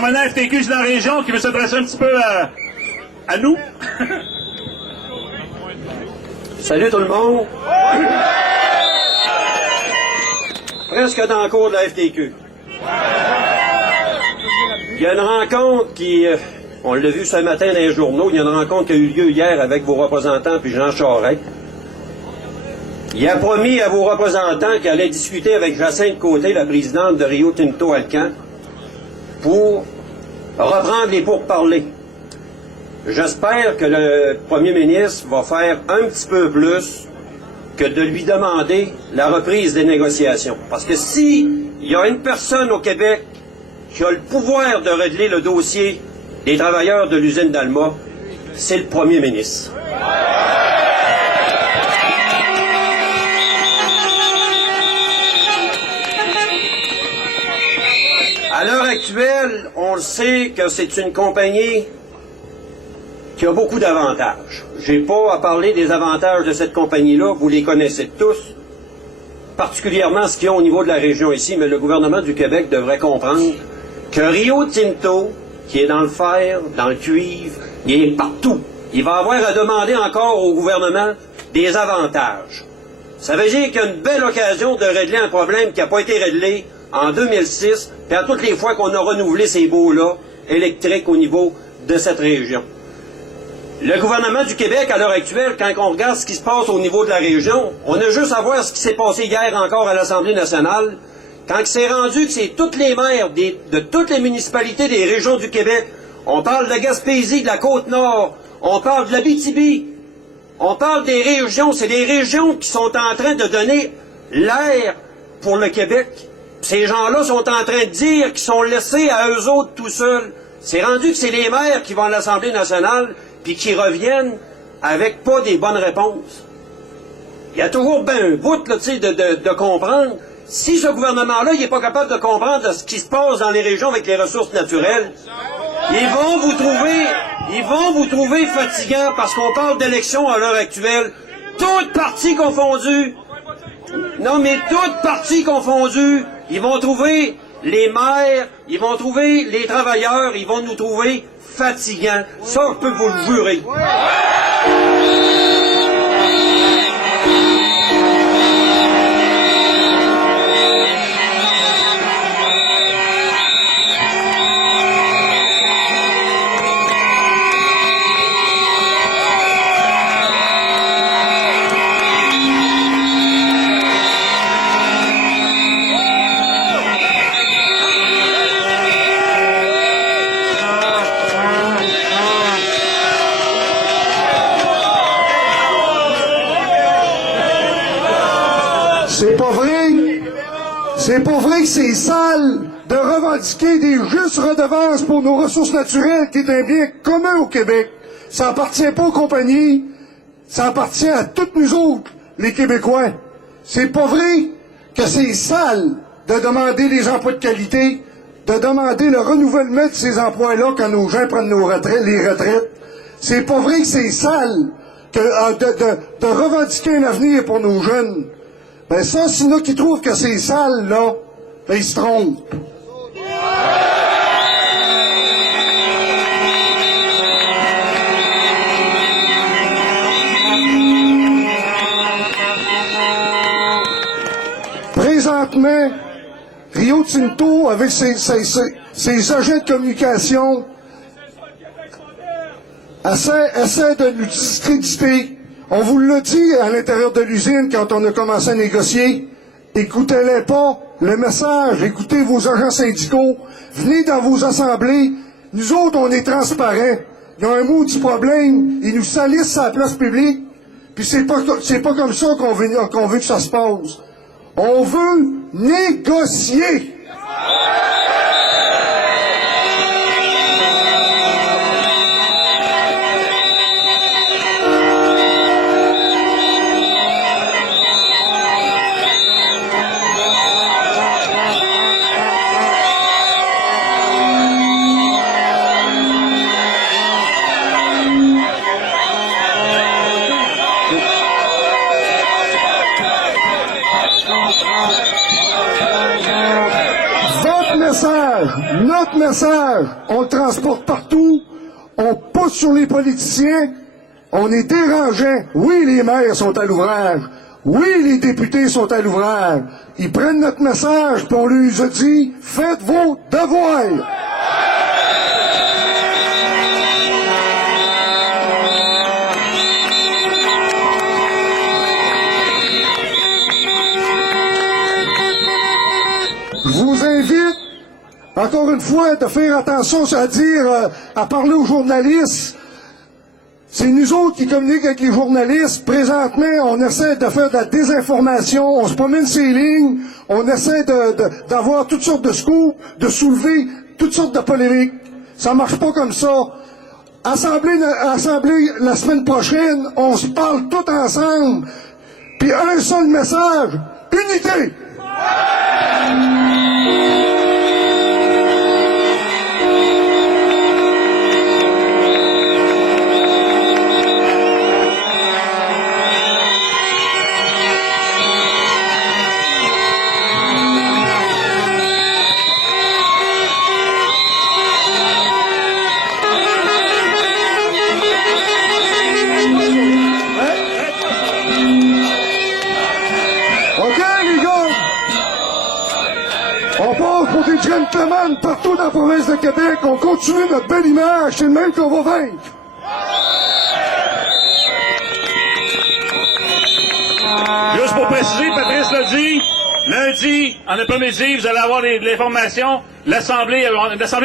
permanent FTQ de la région qui veut s'adresser un petit peu à nous. Salut tout le monde. Presque dans le cours de la FTQ. Il y a une rencontre qui, on l'a vu ce matin dans les journaux, il y a une rencontre qui a eu lieu hier avec vos représentants puis Jean Charest. Il a promis à vos représentants qu'il allait discuter avec Jacinthe Côté, la présidente de Rio Tinto Alcan, pour reprendre les pourparlers. J'espère que le premier ministre va faire un petit peu plus que de lui demander la reprise des négociations. Parce que si il y a une personne au Québec qui a le pouvoir de régler le dossier des travailleurs de l'usine d'Alma, c'est le premier ministre. À l'heure actuelle, on le sait que c'est une compagnie qui a beaucoup d'avantages. J'ai pas à parler des avantages de cette compagnie-là, vous les connaissez tous, particulièrement ce qu'il y a au niveau de la région ici, mais le gouvernement du Québec devrait comprendre que Rio Tinto, qui est dans le fer, dans le cuivre, il est partout. Il va avoir à demander encore au gouvernement des avantages. Ça veut dire qu'il y a une belle occasion de régler un problème qui n'a pas été réglé en 2006, puis à toutes les fois qu'on a renouvelé ces baux-là électriques au niveau de cette région. Le gouvernement du Québec, à l'heure actuelle, quand on regarde ce qui se passe au niveau de la région, on a juste à voir ce qui s'est passé hier encore à l'Assemblée nationale, quand c'est rendu que c'est toutes les maires de toutes les municipalités des régions du Québec, on parle de la Gaspésie, de la Côte-Nord, on parle de l'Abitibi, on parle des régions, c'est des régions qui sont en train de donner l'air pour le Québec. Ces gens-là sont en train de dire qu'ils sont laissés à eux autres tout seuls. C'est rendu que c'est les maires qui vont à l'Assemblée nationale puis qui reviennent avec pas des bonnes réponses. Il y a toujours bien un bout là, de comprendre. Si ce gouvernement-là n'est pas capable de comprendre ce qui se passe dans les régions avec les ressources naturelles, ils vont vous trouver fatigants parce qu'on parle d'élections à l'heure actuelle, toutes parties confondues. Non, mais toutes parties confondues, ils vont trouver les maires, ils vont trouver les travailleurs, ils vont nous trouver fatigants. Ça, je peux vous le jurer. C'est pas vrai que c'est sale de revendiquer des justes redevances pour nos ressources naturelles qui est un bien commun au Québec. Ça appartient pas aux compagnies, ça appartient à toutes nous autres, les Québécois. C'est pas vrai que c'est sale de demander des emplois de qualité, de demander le renouvellement de ces emplois-là quand nos gens prennent les retraites. C'est pas vrai que c'est sale de revendiquer un avenir pour nos jeunes. Ben ça, s'il y en a qui trouvent que c'est sale, là, ben ils se trompent. Présentement, Rio Tinto, avec ses agents de communication, essaie de nous discréditer. On vous l'a dit à l'intérieur de l'usine quand on a commencé à négocier. Écoutez-les pas, le message, écoutez vos agents syndicaux, venez dans vos assemblées. Nous autres, on est transparents. Il y a un mot du problème, ils nous salissent à la place publique, puis c'est pas comme ça qu'on veut que ça se passe. On veut négocier. message, on le transporte partout, on pousse sur les politiciens, on est dérangeant. Oui, les maires sont à l'ouvrage. Oui, les députés sont à l'ouvrage. Ils prennent notre message, puis on leur a dit, faites vos devoirs. Je vous invite, encore une fois, de faire attention à parler aux journalistes. C'est nous autres qui communiquons avec les journalistes. Présentement, on essaie de faire de la désinformation, on se promène ces lignes, on essaie d'avoir toutes sortes de scoops, de soulever toutes sortes de polémiques. Ça marche pas comme ça. Assemblée la semaine prochaine, on se parle tous ensemble. Puis un seul message, unité! On passe pour des gentlemen partout dans la province de Québec. On continue notre belle image. C'est le même qu'on va vaincre. Juste pour préciser, Patrice l'a dit, lundi, en après-midi, vous allez avoir de l'information. L'Assemblée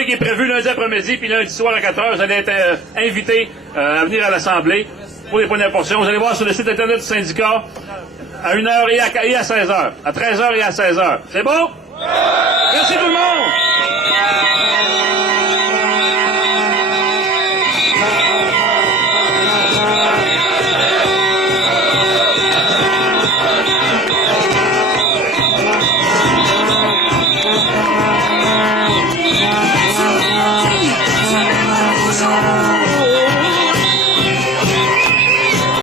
qui est prévue lundi après-midi, puis lundi soir à 4h, vous allez être invités à venir à l'Assemblée pour les points d'importation. Vous allez voir sur le site Internet du syndicat à 1h et à 16h, à 13h et à 16h. C'est bon? Merci tout le monde!